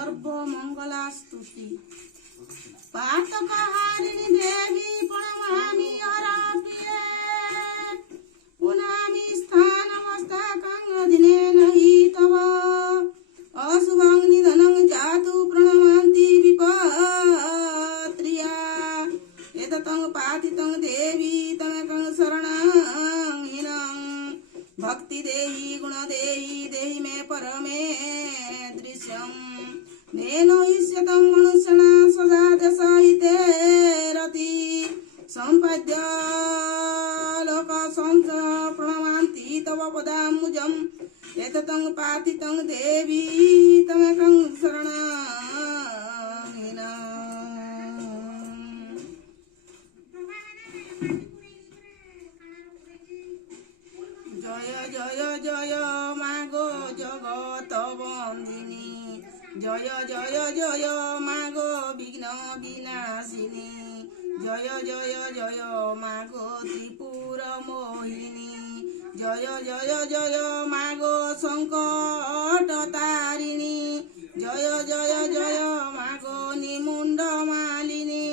सर्वमंगला स्तुति पातकहारिणी देवी प्रणमामि हरप्रिये पुनामि स्थानमस्तकं दिनेन हि तव अशुभं निधनं जातु प्रणमान्ति विपत्रिया एततं पातितं देवी तमेकं शरणं हिनं भक्ति देहि गुण देहि मे परमे दृश्यं नेनो इष्यतं मनुष्यना सदा दशहिते रति सम्पद्य लोक संस प्रणमान्ति तव पदाम्बुजम् एततं पातितं देवी तमेकं शरणं हिनं जय जय जय मागो जगत बंदिनी जय जय जय मागो विघ्न विनाशिनी जय जय जय मागो त्रिपुर मोहिनी जय जय जय मागो संकट तारिणी जय जय जय मागो निमुंड मालिनी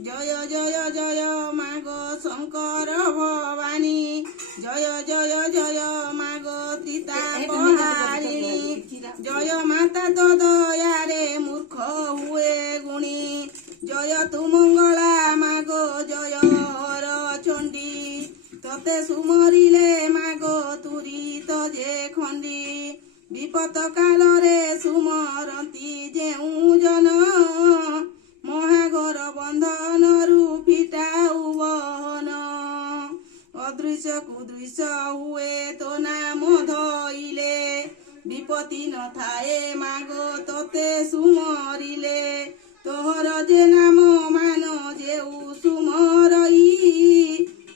जय जय जय मागो शंकर भवानी जय जय जय मागो त्रितापहारिणी जय माता तो दयारे मूर्ख हुए गुणी जय तु मंगला मागो जय हर चंडी तते सुमरिले मागो तुरीत जे खंडी विपत कालरे सुमरती जेउ जन महाघर बंधन रूपिटाउ बहन अदृश्य कुदृश्य हुए तो नाम धइले विपत्ति न थाए मागो तोते सुमरिले तोहर जे नाम मान जेउ सुमरई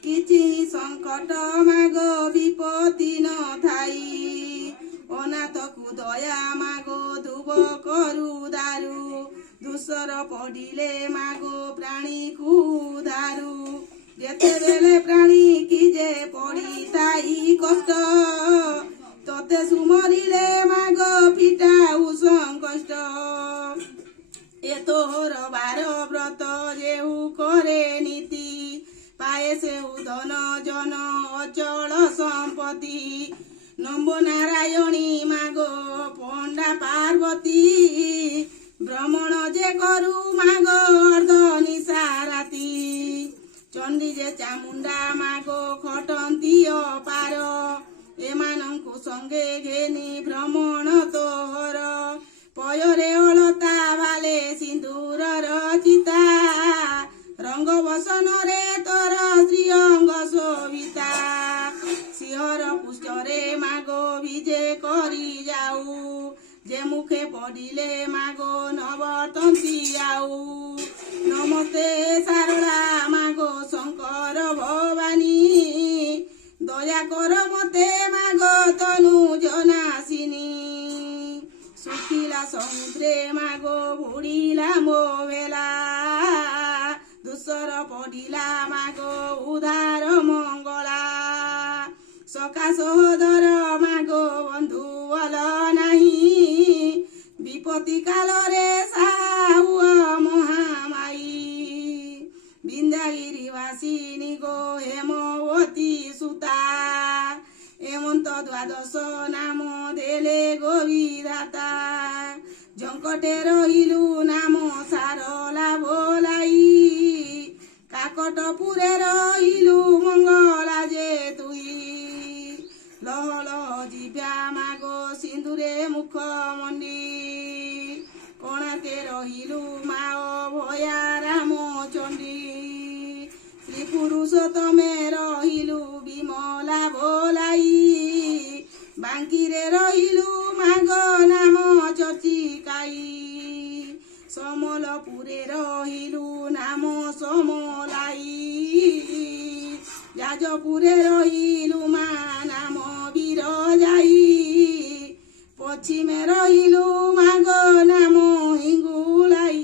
किछि संकट मागो विपत्ति न थाई अनाथकु दया मागो दुब करु दारु दुसर पड़िले मागो प्राणी को दारु जेतेबेले प्राणी की जे पड़ी ताई कष्ट तोते सुमरिले मागो फिटाउ संकष्ट ए तोहर बार व्रत जेहु करे नीति पाए सेहु धन जन अचल संपत्ति नम्ब नारायणी मागो पंडा पार्वती भ्रमण जे करू मागो अर्ध निशा राति चंडी जे चामुंडा मागो खटंती अपार एमानंकु संगे घेनी भ्रमण तोहर पयरे अलता भाले सिंदूर रचिता रंग बसन रे तोर श्रीअंग शोभिता सिंहर पुष्टरे मागो विजे करी जाऊ जे मुखे पड़िले मागो नवतंती आऊ नमस्ते शारदा मागो शंकर भवानी दया कर मते मागो तनु जनासिनी सुखिला समुद्रे मागो बुड़िला मो बेला दुसर पड़िला मागो उधार मंगला सखा सहोदर मागो बंधु बल नाही विपत्ति कालरे साहु महामाई बिंदागिरिवासिनी गो हेमवती सुता हेमंत द्वादश नाम देले गोविधाता जंकटे रहिलु नाम सारला बोलाई काकटपुरे रहिलु मंगला जे तुई लह लह जिव्या मागो सिंदूरे मुख मंडी कोणाते रहिलु माओ भया राम चंडी श्री पुरुष तमे रहिलु विमला बोलाई बांकीरे रहिलु मागो नाम चचिकाई समलपुरे रहिलु नाम समलाई जाजपुरे रहिलु मा नाम बिरजाई पश्चिमे रहिलु मागो नाम हिंगुलाई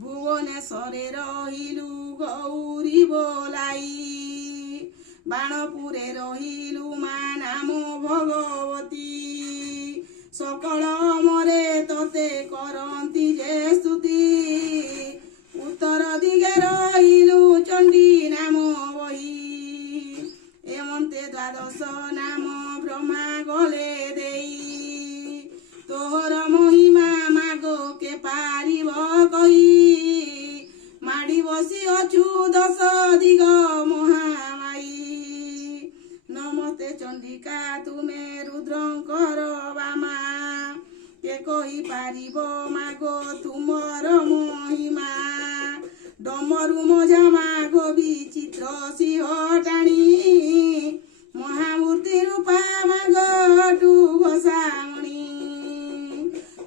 भुवनेश्वरे रहिलु गौरी बोलाई बाणपुरे रहिलु मा नाम भगवती ସକଳ ମରେ ତତେ କରନ୍ତି ଯେ ସ୍ତୁତି ଉତ୍ତର ଦିଗେ ରହିଲୁ ଚଣ୍ଡୀ ନାମ ବହି ଏମନ୍ତେ ଦ୍ୱାଦଶ ନାମ ବ୍ରହ୍ମା ଗଲେ ଦେଇ ତୋର ମହିମା ମାଗ କେ ପାରିବ କହି ମାଡ଼ି ବସି ଅଛୁ ଦଶ ଦିଗ ମହାମାଇ ନମସ୍ତେ ଚଣ୍ଡିକା ତୁମେ ରୁଦ୍ରଙ୍କର ବାମା କେ କହିପାରିବ ମାଗ ତୁମର ମହିମା ଡମରୁ ମଝା ମାଗ ବିଚିତ୍ର ସିଂହ ଟାଣି ମହାମୂର୍ତ୍ତି ରୂପା ମାଗ ଟୁ ଘୋଷାମଣି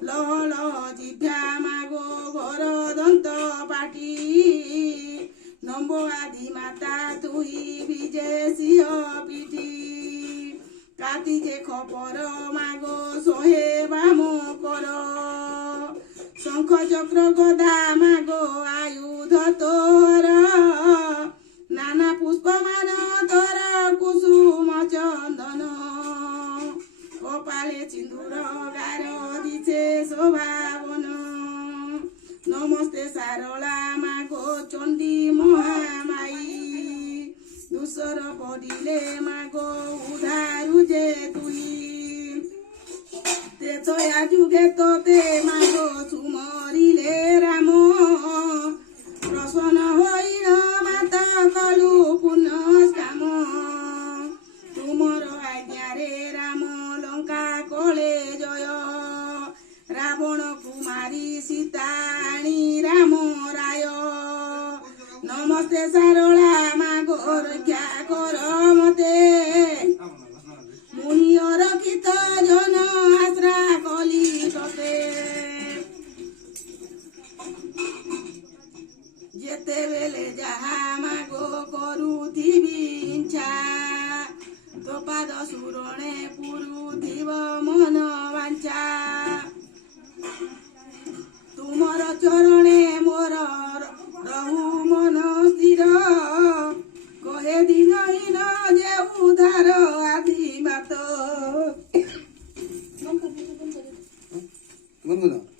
ଲହ ଲହ ଜିଭ୍ୟା ମାଗ ବର ଦନ୍ତ ପାଟି ନମ୍ବ ଆଦି ମାତା ତୁହି ବିଜେ ସିଂହ ପିଠି কাতি যে খপর মাগো সোহে বাম কর শঙ্খ চক্র গদা মাগো আয়ুধ তোর নানা পুষ্পমান তোর কুসুম চন্দন কপালে সিন্দুর গার দিছে শোভাবন নমস্তে সারলা মাগো চণ্ডী মহামাই দুসর পড়িলে মাগো উধারু যে তুই তে ছয়া যুগে তোতে মাগো সুমরিলে রাম প্রসন্ন হইল মাতা কলু পুনঃস্কাম তুমর আজ্ঞারে রাম লঙ্কা কলে জয় রাবণ কুমারী সীতা আনি রাম রায় নমস্তে সারলা মাগো রক্ষা কর মতে মুনি অরক্ষিত জন আশ্রা কলি ততে যেতেবেলে যাহা মাগো করুথিবি ইচ্ছা তো পাদ সুরণে পুরুথিব মন বাঞ্ছা তুমর চরণে মোর রহু মন স্থির কহে দিনহীন যে উধার আদি বাত বন্ধু না